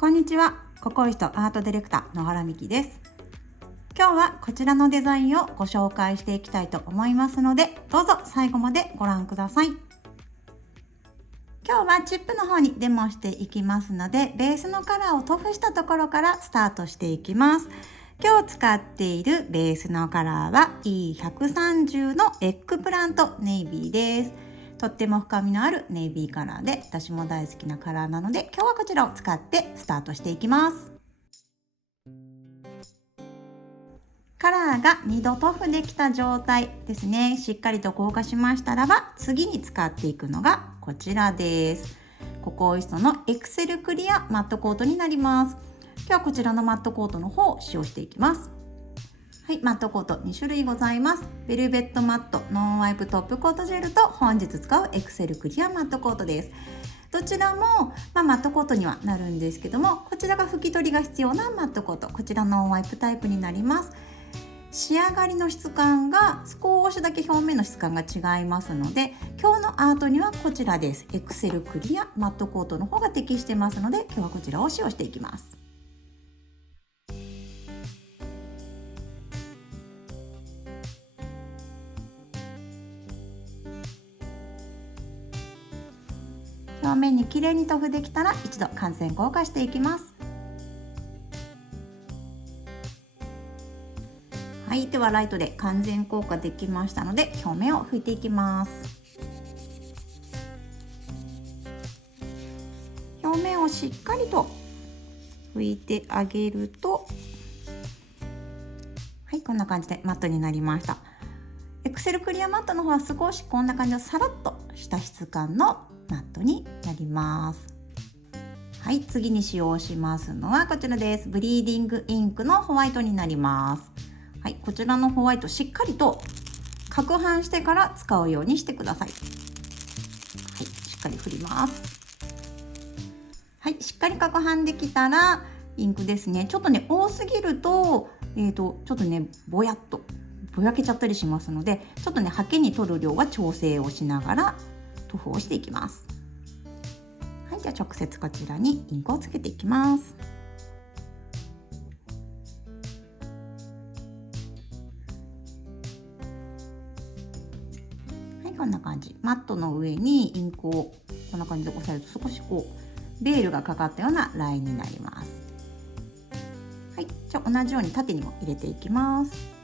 こんにちは。ココイストアートディレクター野原美希です。今日はこちらのデザインをご紹介していきたいと思いますので、どうぞ最後までご覧ください。今日はチップの方にデモしていきますので、ベースのカラーを塗布したところからスタートしていきます。今日使っているベースのカラーは E130 のエッグプラントネイビーです。とっても深みのあるネイビーカラーで、私も大好きなカラーなので、今日はこちらを使ってスタートしていきます。カラーが2度塗布できた状態ですね。しっかりと硬化しましたらば、次に使っていくのがこちらです。ココイストのエクセルクリアマットコートになります。今日はこちらのマットコートの方を使用していきます。はい、マットコート2種類ございます。ベルベットマットノンワイプトップコートジェルと本日使うエクセルクリアマットコートです。どちらも、マットコートにはなるんですけども、こちらが拭き取りが必要なマットコート、こちらノンワイプタイプになります。仕上がりの質感が少しだけ表面の質感が違いますので、今日のアートにはこちらです。エクセルクリアマットコートの方が適してますので、今日はこちらを使用していきます。表面にきれいに塗布できたら一度完全硬化していきます。はい、ではライトで完全硬化できましたので、表面を拭いていきます。表面をしっかりと拭いてあげると、はい、こんな感じでマットになりました。エクセルクリアマットの方は少しこんな感じのサラッとした質感のマットになります。はい、次に使用しますのはこちらです。ブリーディングインクのホワイトになります。はい、こちらのホワイトしっかりと攪拌してから使うようにしてください。はい、しっかり振ります。はい、しっかり攪拌できたらインクですね。ちょっとね多すぎるとちょっとねぼやけちゃったりしますので、ちょっとねハケに取る量は調整をしながら塗布をしていきます。はい、じゃあ直接こちらにインクをつけていきます。はい、こんな感じ。マットの上にインクをこんな感じで押さえると少しこうベールがかかったようなラインになります。はい、じゃあ同じように縦にも入れていきます。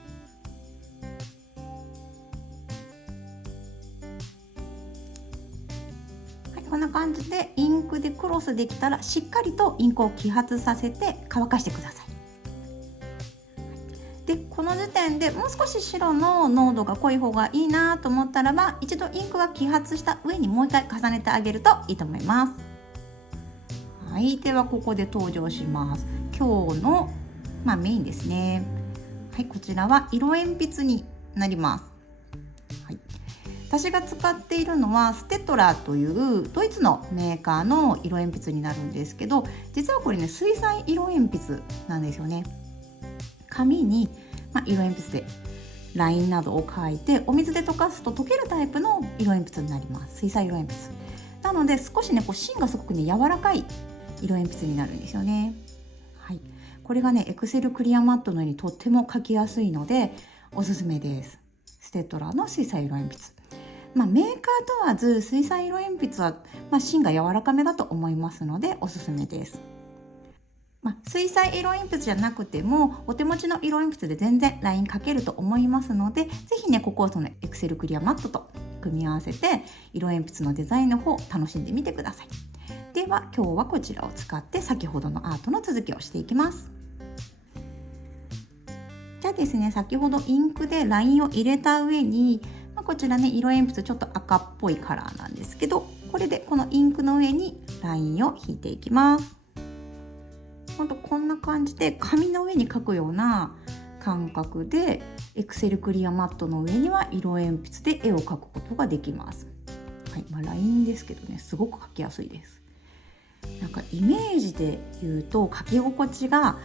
こんな感じでインクでクロスできたら、しっかりとインクを揮発させて乾かしてください。でこの時点でもう少し白の濃度が濃い方がいいなと思ったらば、一度インクが揮発した上にもう一回重ねてあげるといいと思います。はい、ではここで登場します。今日の、メインですね。はい、こちらは色鉛筆になります。私が使っているのはステトラというドイツのメーカーの色鉛筆になるんですけど、実はこれね水彩色鉛筆なんですよね。紙に、色鉛筆でラインなどを描いて、お水で溶かすと溶けるタイプの色鉛筆になります。水彩色鉛筆なので、少しね芯がすごくね柔らかい色鉛筆になるんですよね。はい、これがねエクセルクリアマットの上にとっても描きやすいのでおすすめです。ステトラの水彩色鉛筆、メーカー問わず水彩色鉛筆は、芯が柔らかめだと思いますのでおすすめです。水彩色鉛筆じゃなくてもお手持ちの色鉛筆で全然ライン描けると思いますので、ぜひねココイストのエクセルクリアマットと組み合わせて色鉛筆のデザインの方楽しんでみてください。では今日はこちらを使って先ほどのアートの続きをしていきます。じゃあですね、先ほどインクでラインを入れた上に、こちらね色鉛筆ちょっと赤っぽいカラーなんですけど、これでこのインクの上にラインを引いていきます。こんな感じで紙の上に描くような感覚でエクセルクリアマットの上には色鉛筆で絵を描くことができます。はい、ラインですけどね、すごく描きやすいです。なんかイメージで言うと描き心地が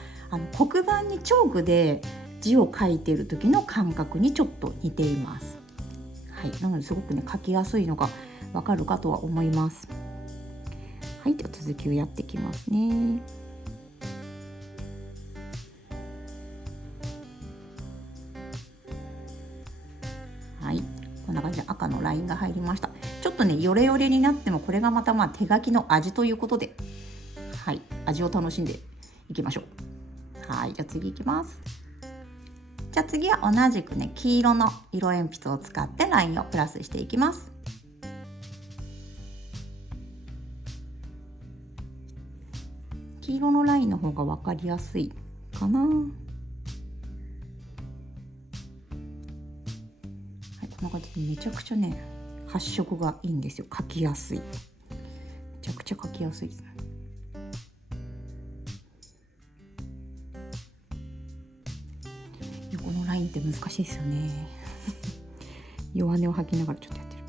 黒板にチョークで字を書いている時の感覚にちょっと似ています。はい、なのですごくね描きやすいのがわかるかとは思います。はい、では続きをやっていきますね。こんな感じで赤のラインが入りました。ちょっとねヨレヨレになってもこれがまた手書きの味ということで、はい、味を楽しんでいきましょう。はい、じゃあ次いきます。じゃあ次は同じくね黄色の色鉛筆を使ってラインをプラスしていきます。黄色のラインの方が分かりやすいかな。はい、こんな感じでめちゃくちゃね発色がいいんですよ。描きやすい、めちゃくちゃ描きやすいです。このラインって難しいですよね弱音を吐きながらちょっとやってる。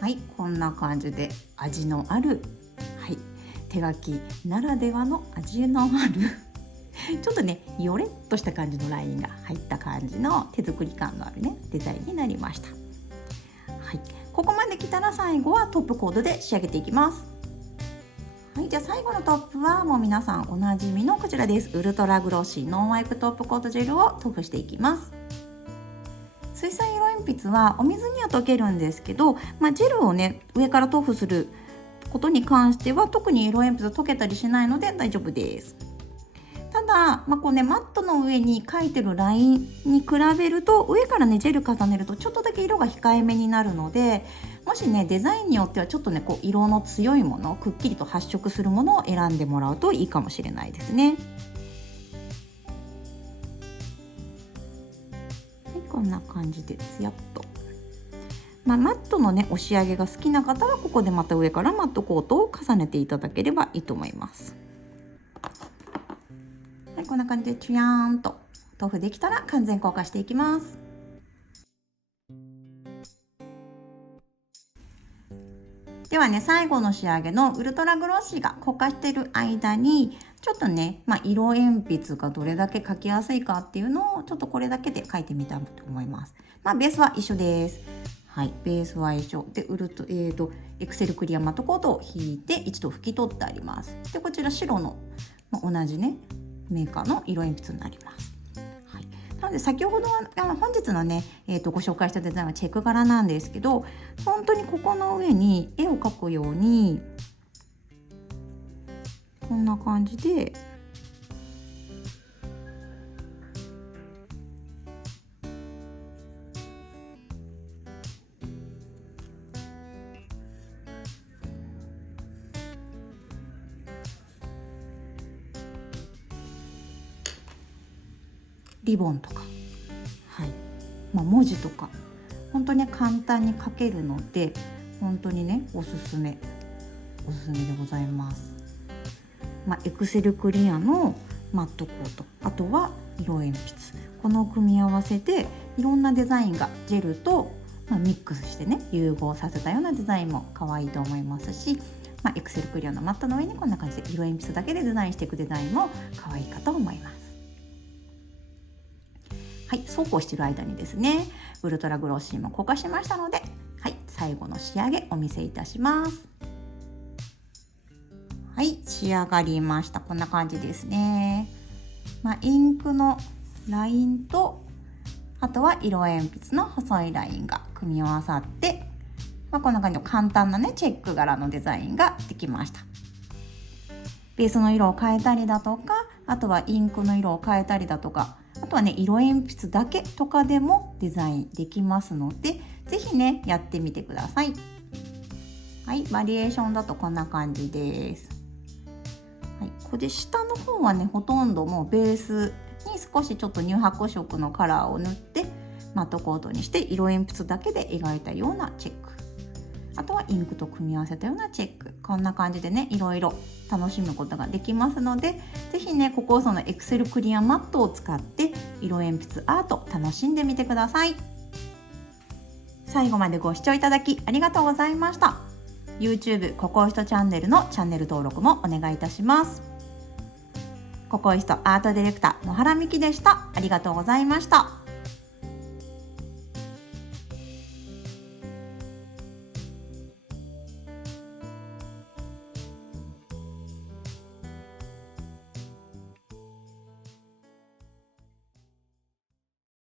はい、こんな感じで味のある、はい、手書きならではの味のあるちょっとねヨレっとした感じのラインが入った感じの手作り感のあるねデザインになりました。はい、ここまで来たら最後はトップコードで仕上げていきます。はい、じゃあ最後のトップはもう皆さんおなじみのこちらです。ウルトラグロッシーノンワイプトップコートジェルを塗布していきます。水彩色鉛筆はお水には溶けるんですけど、ジェルをね上から塗布することに関しては特に色鉛筆溶けたりしないので大丈夫です。ただ、こうね、マットの上に描いてるラインに比べると上からねジェル重ねるとちょっとだけ色が控えめになるので、もしねデザインによってはちょっとねこう色の強いもの、くっきりと発色するものを選んでもらうといいかもしれないですね。はい、こんな感じでツヤっと、マットのね押し上げが好きな方はここでまた上からマットコートを重ねていただければいいと思います。はい、こんな感じでチュヤーンと塗布できたら完全硬化していきます。ではね、最後の仕上げのウルトラグロッシーが硬化している間にちょっとね、色鉛筆がどれだけ描きやすいかっていうのをちょっとこれだけで描いてみたいと思います。ベースは一緒です。はい、ベースは一緒でエクセルクリアマットコートを引いて一度拭き取ってあります。でこちら白の、同じねメーカーの色鉛筆になります。はい、なので先ほどは本日のね、ご紹介したデザインはチェック柄なんですけど、本当にここの上に絵を描くようにこんな感じでリボンとか、はい、文字とか本当に簡単に書けるので本当にねおすすめでございます。エクセルクリアのマットコート、あとは色鉛筆、この組み合わせでいろんなデザインがジェルと、ミックスしてね融合させたようなデザインも可愛いと思いますし、エクセルクリアのマットの上にこんな感じで色鉛筆だけでデザインしていくデザインも可愛いかと思います。はい、そうこうしている間にですね、ウルトラグロッシーも硬化しましたので、はい、最後の仕上げお見せいたします。はい、仕上がりました。こんな感じですね。インクのラインとあとは色鉛筆の細いラインが組み合わさって、こんな感じの簡単なねチェック柄のデザインができました。ベースの色を変えたりだとか、あとはインクの色を変えたりだとか、あとはね色鉛筆だけとかでもデザインできますので、是非ねやってみてください。はい、バリエーションだとこんな感じです。はい、これで下の方はねほとんどもうベースに少しちょっと乳白色のカラーを塗ってマットコートにして色鉛筆だけで描いたようなチェック、あとはインクと組み合わせたようなチェック、こんな感じでねいろいろ楽しむことができますので、是非ねここそのエクセルクリアマットを使って色鉛筆アート楽しんでみてください。最後までご視聴いただきありがとうございました。 YouTube ココイストチャンネルのチャンネル登録もお願いいたします。ココイストアートディレクター野原美希でした。ありがとうございました。